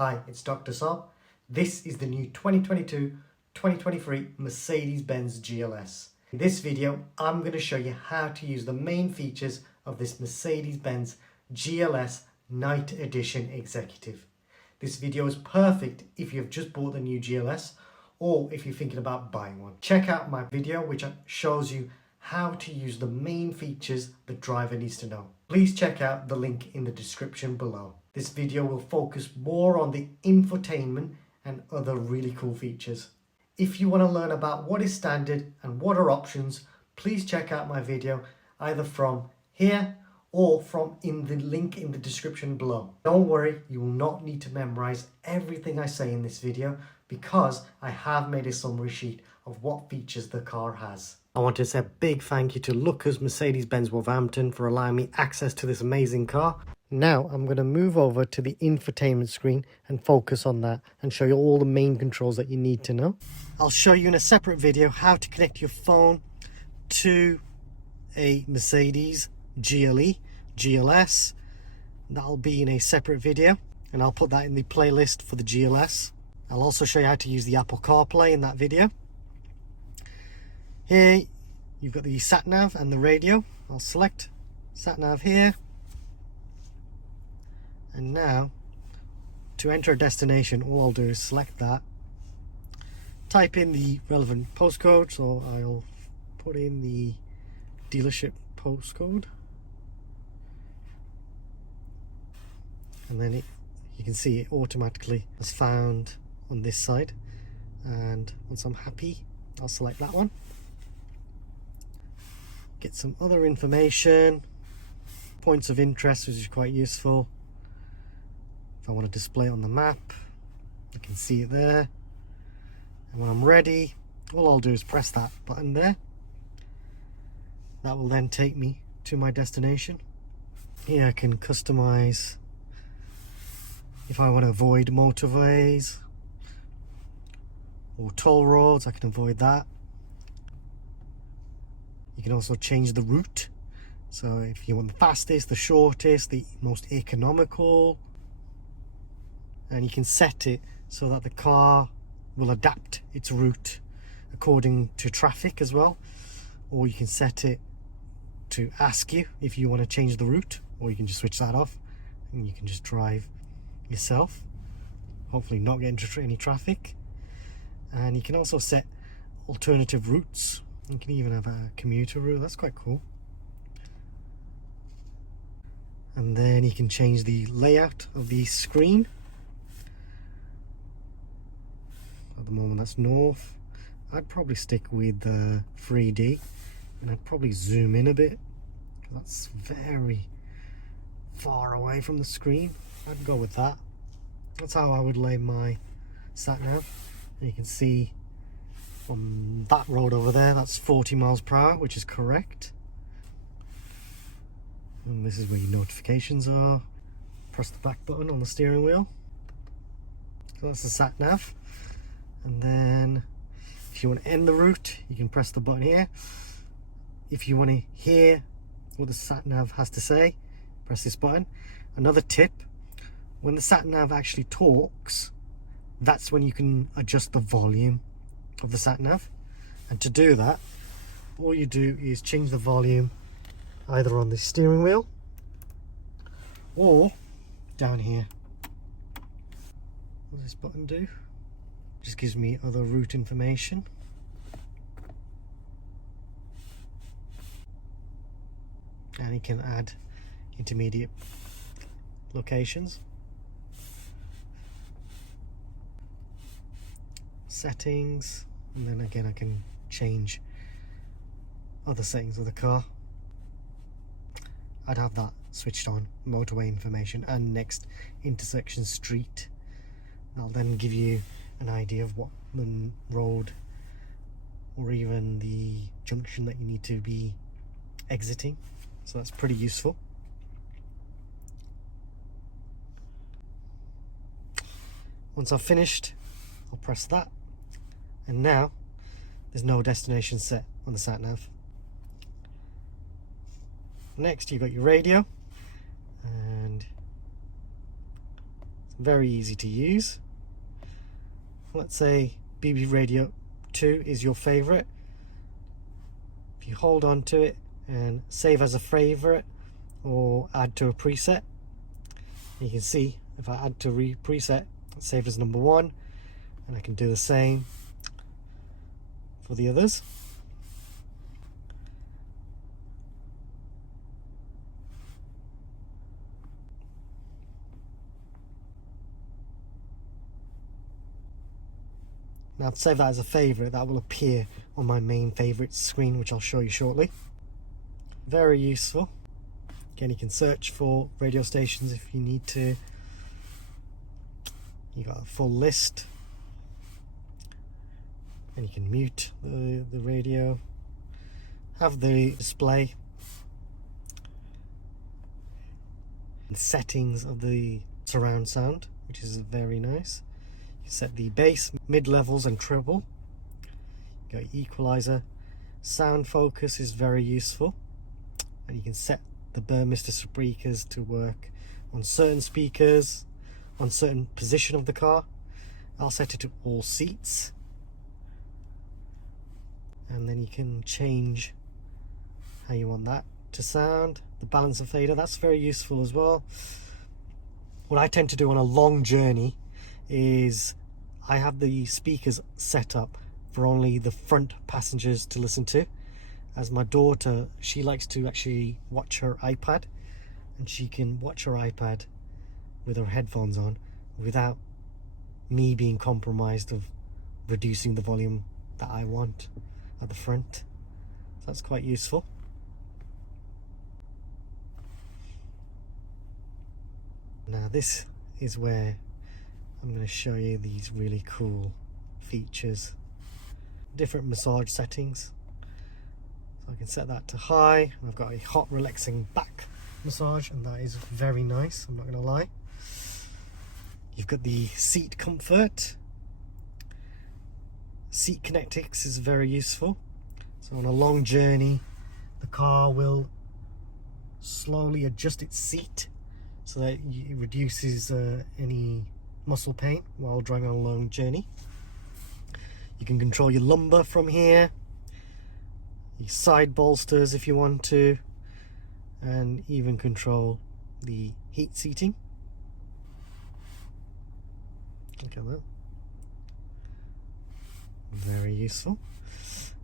Hi, it's Dr. Saab. This is the new 2022-2023 Mercedes-Benz GLS. In this video, I'm going to show you how to use the main features of this Mercedes-Benz GLS Night Edition Executive. This video is perfect if you've just bought the new GLS or if you're thinking about buying one. Check out my video which shows you how to use the main features the driver needs to know. Please check out the link in the description below. This video will focus more on the infotainment and other really cool features. If you want to learn about what is standard and what are options, please check out my video either from here or from in the link in the description below. Don't worry, you will not need to memorize everything I say in this video because I have made a summary sheet of what features the car has. I want to say a big thank you to Lookers Mercedes-Benz Wolverhampton for allowing me access to this amazing car. Now I'm going to move over to the infotainment screen and focus on that and show you all the main controls that you need to know. I'll show you in a separate video how to connect your phone to a Mercedes GLS. That'll be in a separate video and I'll put that in the playlist for the GLS. I'll also show you how to use the Apple CarPlay in that video. Here you've got the satnav and the radio. I'll select satnav here. And now, to enter a destination, all I'll do is select that, type in the relevant postcode, so I'll put in the dealership postcode, and then you can see it automatically has found on this side, and once I'm happy, I'll select that one, get some other information, points of interest, which is quite useful. If I want to display it on the map, I can see it there. And when I'm ready, all I'll do is press that button there. That will then take me to my destination. Here I can customize if I want to avoid motorways or toll roads, I can avoid that. You can also change the route. So if you want the fastest, the shortest, the most economical, and you can set it so that the car will adapt its route according to traffic as well, or you can set it to ask you if you want to change the route, or you can just switch that off and you can just drive yourself, hopefully not get into any traffic. And you can also set alternative routes. You can even have a commuter route. That's quite cool. And then you can change the layout of the screen. At the moment that's north. I'd probably stick with 3D and I'd probably zoom in a bit. That's very far away from the screen. I'd go with that. That's how I would lay my sat nav. And you can see on that road over there, that's 40 miles per hour, which is correct. And this is where your notifications are. Press the back button on the steering wheel. So that's the sat nav. And then if you want to end the route, you can press the button here. If you want to hear what the sat nav has to say, press this button. Another tip, when the sat nav actually talks, that's when you can adjust the volume of the sat nav. And to do that, all you do is change the volume either on the steering wheel or down here. What does this button do? Just gives me other route information. And you can add intermediate locations. Settings, and then again I can change other settings of the car. I'd have that switched on, motorway information and next intersection street. That'll then give you an idea of what the road or even the junction that you need to be exiting, so that's pretty useful. Once I've finished, I'll press that, and now there's no destination set on the sat nav. Next you've got your radio, and very easy to use. Let's say BB Radio 2 is your favorite. If you hold on to it and save as a favorite or add to a preset, you can see if I add to preset, it's saved as number 1, and I can do the same for the others. Now to save that as a favorite, that will appear on my main favorites screen, which I'll show you shortly. Very useful. Again, you can search for radio stations if you need to. You got a full list, and you can mute the radio. Have the display and settings of the surround sound, which is very nice. You set the bass, mid levels, and treble. You got equalizer. Sound focus is very useful, and you can set the Burmester speakers to work on certain speakers, on certain position of the car. I'll set it to all seats, and then you can change how you want that to sound. The balancer fader, that's very useful as well. What I tend to do on a long journey is I have the speakers set up for only the front passengers to listen to, as my daughter, she likes to actually watch her iPad, and she can watch her iPad with her headphones on without me being compromised of reducing the volume that I want at the front. So that's quite useful. Now this is where I'm going to show you these really cool features. Different massage settings. So I can set that to high. I've got a hot relaxing back massage, and that is very nice, I'm not going to lie. You've got the seat comfort. Seat kinetics is very useful. So on a long journey, the car will slowly adjust its seat so that it reduces any muscle pain while driving on a long journey. You can control your lumbar from here, your side bolsters if you want to, and even control the heat seating. Look at that. Very useful.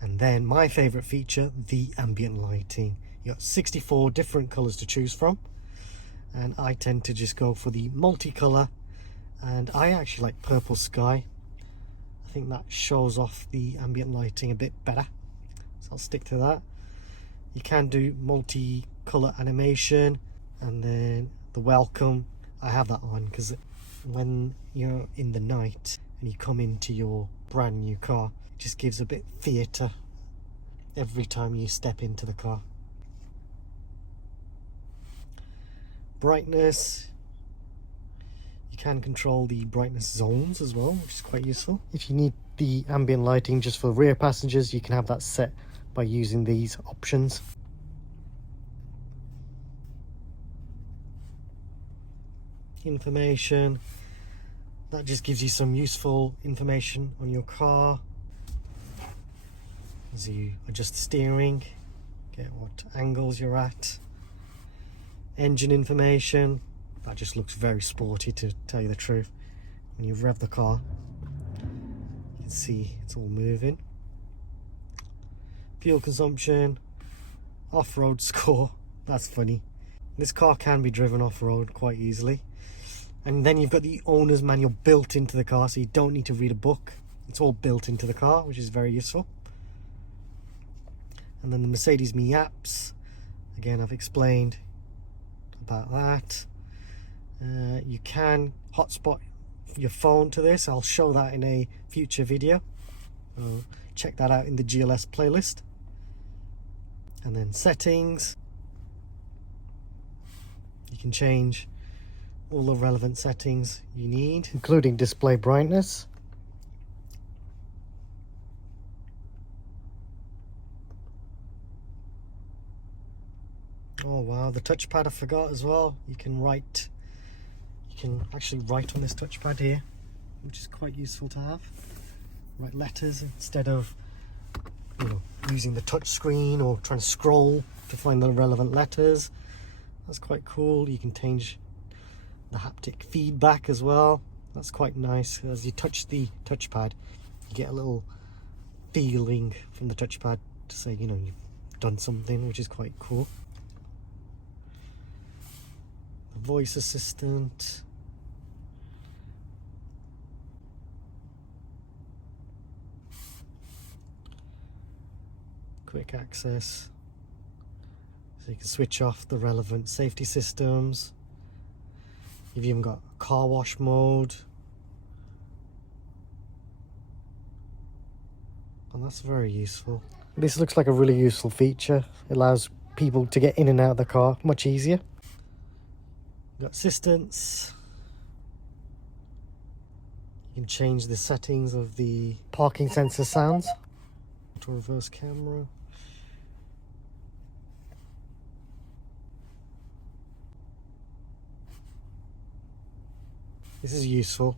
And then my favorite feature, the ambient lighting. You got 64 different colors to choose from, and I tend to just go for the multicolor, and I actually like purple sky. I think that shows off the ambient lighting a bit better, so I'll stick to that. You can do multi-color animation, and then the welcome, I have that on because when you're in the night and you come into your brand new car, it just gives a bit theatre every time you step into the car. Brightness, you can control the brightness zones as well, which is quite useful. If you need the ambient lighting just for rear passengers, you can have that set by using these options. Information, that just gives you some useful information on your car as you adjust the steering, get what angles you're at. Engine information, that just looks very sporty, to tell you the truth. When you rev the car, you can see it's all moving. Fuel consumption, off-road score, that's funny. This car can be driven off-road quite easily. And then you've got the owner's manual built into the car, so you don't need to read a book. It's all built into the car, which is very useful. And then the Mercedes Me apps, again I've explained about that. You can hotspot your phone to this. I'll show that in a future video. Check that out in the GLS playlist. And then settings, you can change all the relevant settings you need, including display brightness. Oh wow, the touchpad I forgot as well. You can write You can actually write on this touchpad here, which is quite useful to have. Write letters instead of, you know, using the touch screen or trying to scroll to find the relevant letters. That's quite cool. You can change the haptic feedback as well. That's quite nice. As you touch the touchpad, you get a little feeling from the touchpad to say, you know, you've done something, which is quite cool. The voice assistant. Quick access. So you can switch off the relevant safety systems. You've even got car wash mode. And that's very useful. This looks like a really useful feature. It allows people to get in and out of the car much easier. You've got assistance. You can change the settings of the parking sensor sounds. To reverse camera. This is useful.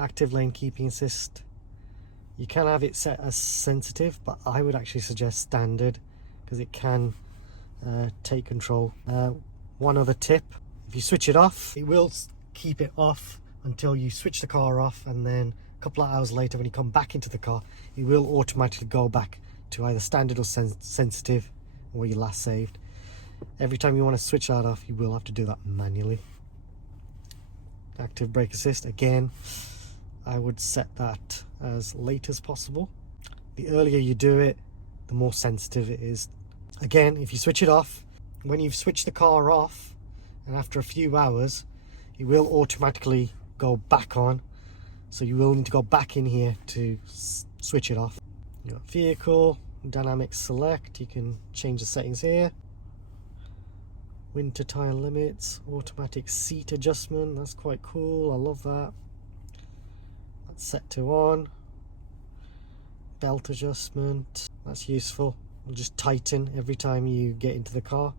Active lane keeping assist. You can have it set as sensitive, but I would actually suggest standard because it can take control. One other tip, if you switch it off, it will keep it off until you switch the car off, and then a couple of hours later when you come back into the car, it will automatically go back to either standard or sensitive, where you last saved. Every time you want to switch that off, you will have to do that manually. Active brake assist, again, I would set that as late as possible. The earlier you do it, the more sensitive it is. Again, if you switch it off, when you've switched the car off, and after a few hours, it will automatically go back on. So you will need to go back in here to switch it off. You got vehicle, dynamic select, you can change the settings here. Winter tire limits, automatic seat adjustment, that's quite cool, I love that. That's set to on. Belt adjustment, that's useful. It'll just tighten every time you get into the car.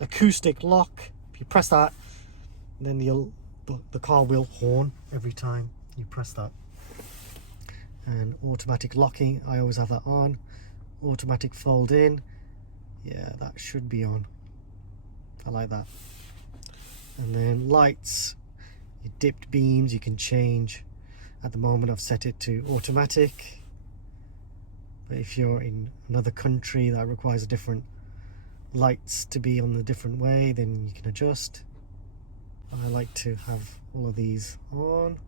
Acoustic lock, if you press that, then the car will horn every time you press that. And automatic locking, I always have that on. Automatic fold in, yeah, that should be on. I like that. And then lights, your dipped beams you can change. At the moment I've set it to automatic, but if you're in another country that requires a different lights to be on a different way, then you can adjust. I like to have all of these on.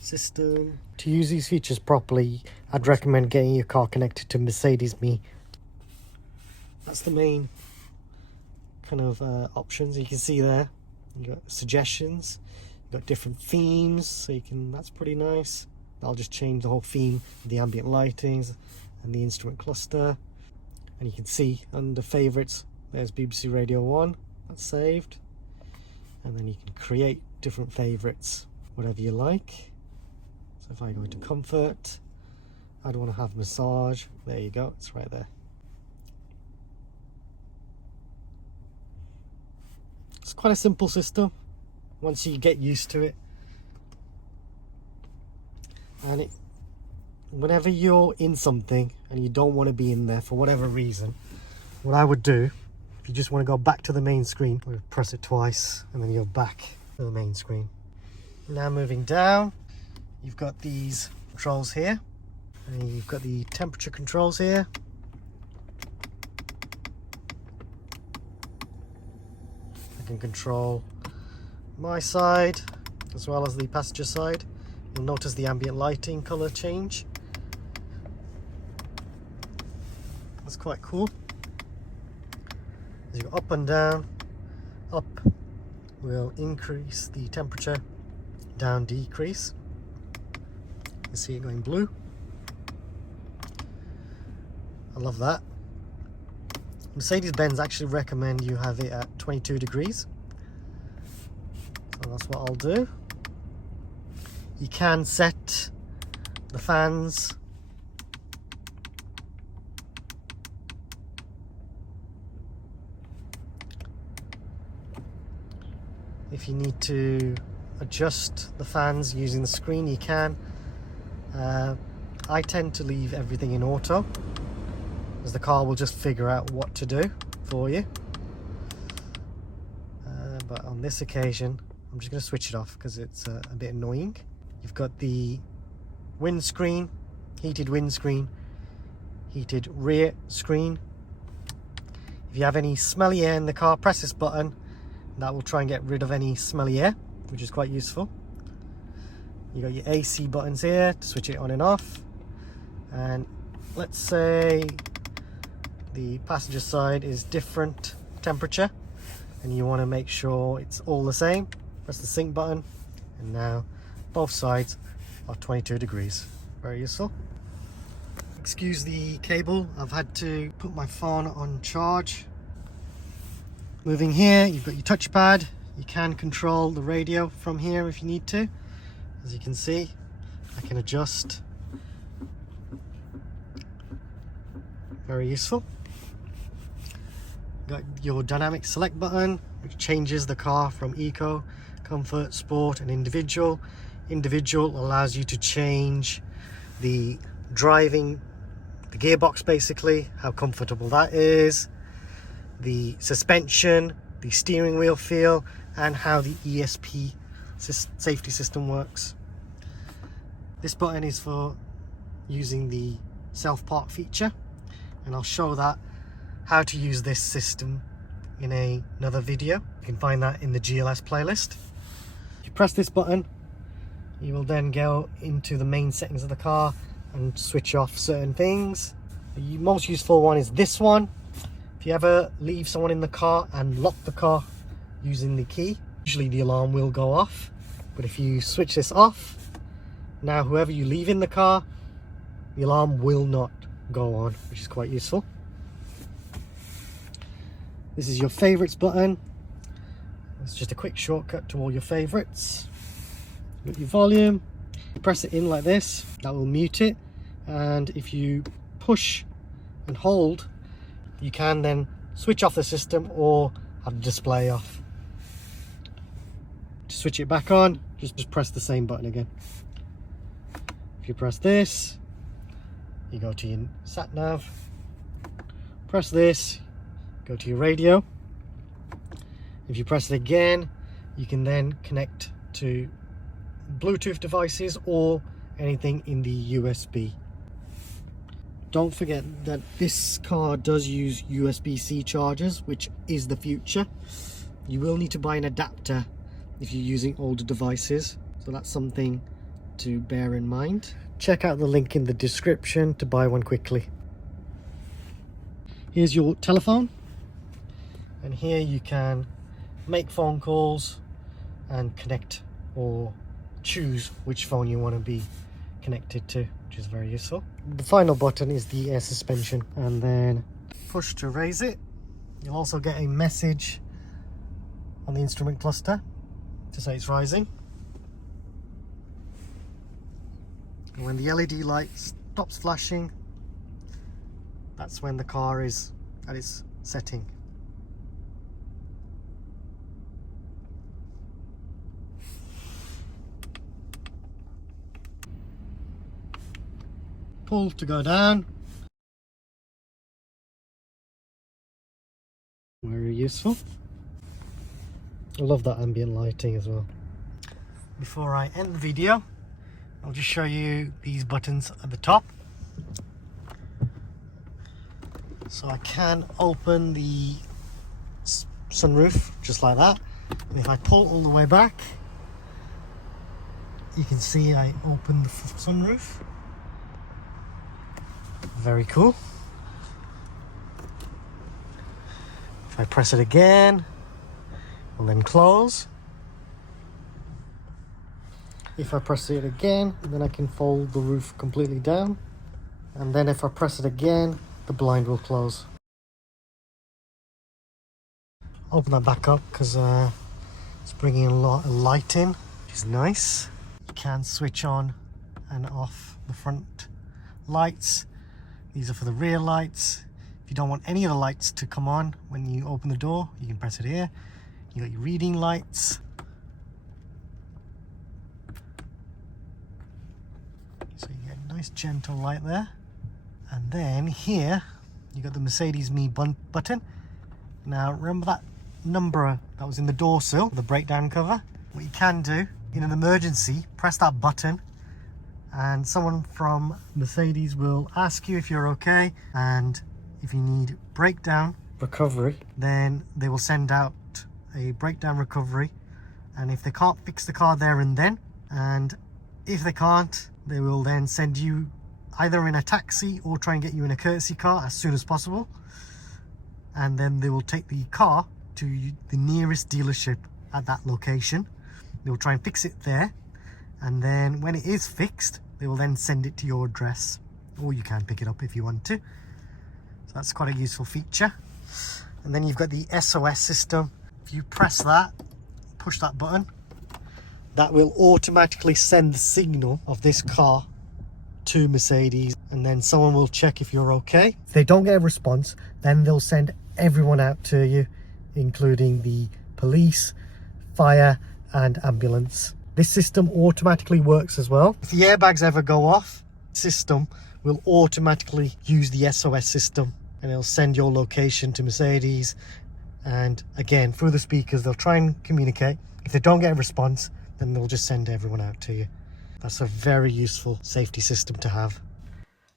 System. To use these features properly, I'd recommend getting your car connected to Mercedes-Me. That's the main kind of options you can see there. You got suggestions, you got different themes, so you can, that's pretty nice. I'll just change the whole theme, the ambient lightings and the instrument cluster. And you can see under favorites, there's BBC Radio 1, that's saved. And then you can create different favorites, whatever you like. So if I go into comfort, I'd want to have massage, there you go, it's right there. It's quite a simple system once you get used to it. And whenever you're in something and you don't want to be in there for whatever reason, what I would do, if you just want to go back to the main screen, I would press it twice and then you're back to the main screen. Now moving down, you've got these controls here, and you've got the temperature controls here. I can control my side as well as the passenger side. You'll notice the ambient lighting color change. That's quite cool. As you go up and down, up will increase the temperature, down decrease. You see it going blue. I love that. Mercedes-Benz actually recommend you have it at 22 degrees. So that's what I'll do. You can set the fans If you need to adjust the fans using the screen, you can. I tend to leave everything in auto, as the car will just figure out what to do for you. But on this occasion, I'm just going to switch it off because it's a bit annoying. You've got the windscreen, heated windscreen, heated rear screen. If you have any smelly air in the car, press this button. That will try and get rid of any smelly air, which is quite useful. You got your AC buttons here to switch it on and off. And let's say the passenger side is different temperature and you want to make sure it's all the same, press the sync button, and now both sides are 22 degrees. Very useful. Excuse the cable, I've had to put my phone on charge. Moving here, you've got your touchpad. You can control the radio from here if you need to. As you can see, I can adjust. Very useful. Got your dynamic select button, which changes the car from eco, comfort, sport and individual. Individual allows you to change the driving, the gearbox basically, how comfortable that is, the suspension, the steering wheel feel, and how the ESP safety system works. This button is for using the self-park feature, and I'll show that how to use this system in another video. You can find that in the GLS playlist. If you press this button, you will then go into the main settings of the car and switch off certain things. The most useful one is this one. If you ever leave someone in the car and lock the car using the key, usually the alarm will go off. But if you switch this off, now whoever you leave in the car, the alarm will not go on, which is quite useful. This is your favorites button. It's just a quick shortcut to all your favorites. With your volume, you press it in like this, that will mute it. And if you push and hold, you can then switch off the system or have the display off. To switch it back on, just press the same button again. If you press this, you go to your satnav. Press this, go to your radio. If you press it again, you can then connect to Bluetooth devices or anything in the USB. Don't forget that this car does use USB-C chargers, which is the future. You will need to buy an adapter if you're using older devices, so that's something to bear in mind. Check out the link in the description to buy one quickly. Here's your telephone, and here you can make phone calls and connect or choose which phone you want to be connected to, which is very useful. The final button is the air suspension, and then push to raise it. You'll also get a message on the instrument cluster to say it's rising. And when the LED light stops flashing, that's when the car is at its setting. Pull to go down. Very useful. I love that ambient lighting as well. Before I end the video, I'll just show you these buttons at the top. So I can open the sunroof just like that. And if I pull all the way back, you can see I open the sunroof. Very cool. If I press it again, and then close. If I press it again, then I can fold the roof completely down. And then if I press it again, the blind will close. Open that back up because it's bringing a lot of light in, which is nice. You can switch on and off the front lights. These are for the rear lights. If you don't want any of the lights to come on when you open the door, you can press it here. You got your reading lights. So you get a nice gentle light there. And then here, you got the Mercedes Me button. Now remember that number that was in the door sill, the breakdown cover? What you can do, in an emergency, press that button and someone from Mercedes will ask you if you're okay, and if you need breakdown recovery, then they will send out a breakdown recovery. And if they can't fix the car there and then, and if they can't, they will then send you either in a taxi or try and get you in a courtesy car as soon as possible. And then they will take the car to the nearest dealership at that location. They will try and fix it there, and then when it is fixed, they will then send it to your address, or you can pick it up if you want to. So that's quite a useful feature. And then you've got the SOS system. If you press that, push that button, that will automatically send the signal of this car to Mercedes, and then someone will check if you're okay. If they don't get a response, then they'll send everyone out to you, including the police, fire and ambulance. This system automatically works as well. If the airbags ever go off, the system will automatically use the SOS system, and it'll send your location to Mercedes, and again through the speakers they'll try and communicate. If they don't get a response, then they'll just send everyone out to you. That's a very useful safety system to have.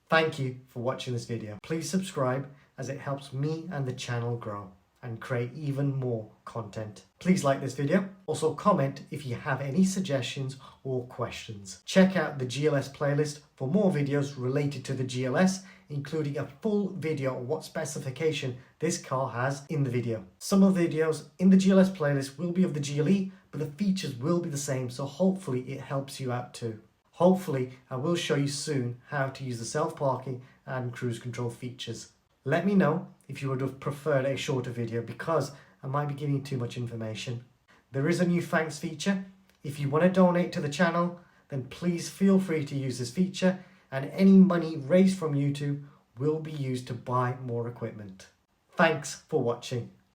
Thank you for watching this video. Please subscribe, as it helps me and the channel grow and create even more content. Please like this video. Also comment if you have any suggestions or questions. Check out the GLS playlist for more videos related to the GLS, including a full video on what specification this car has in the video. Some of the videos in the GLS playlist will be of the GLE, but the features will be the same, so hopefully it helps you out too. Hopefully I will show you soon how to use the self-parking and cruise control features. Let me know if you would have preferred a shorter video, because I might be giving you too much information. There is a new thanks feature. If you want to donate to the channel, then please feel free to use this feature, and any money raised from YouTube will be used to buy more equipment. Thanks for watching.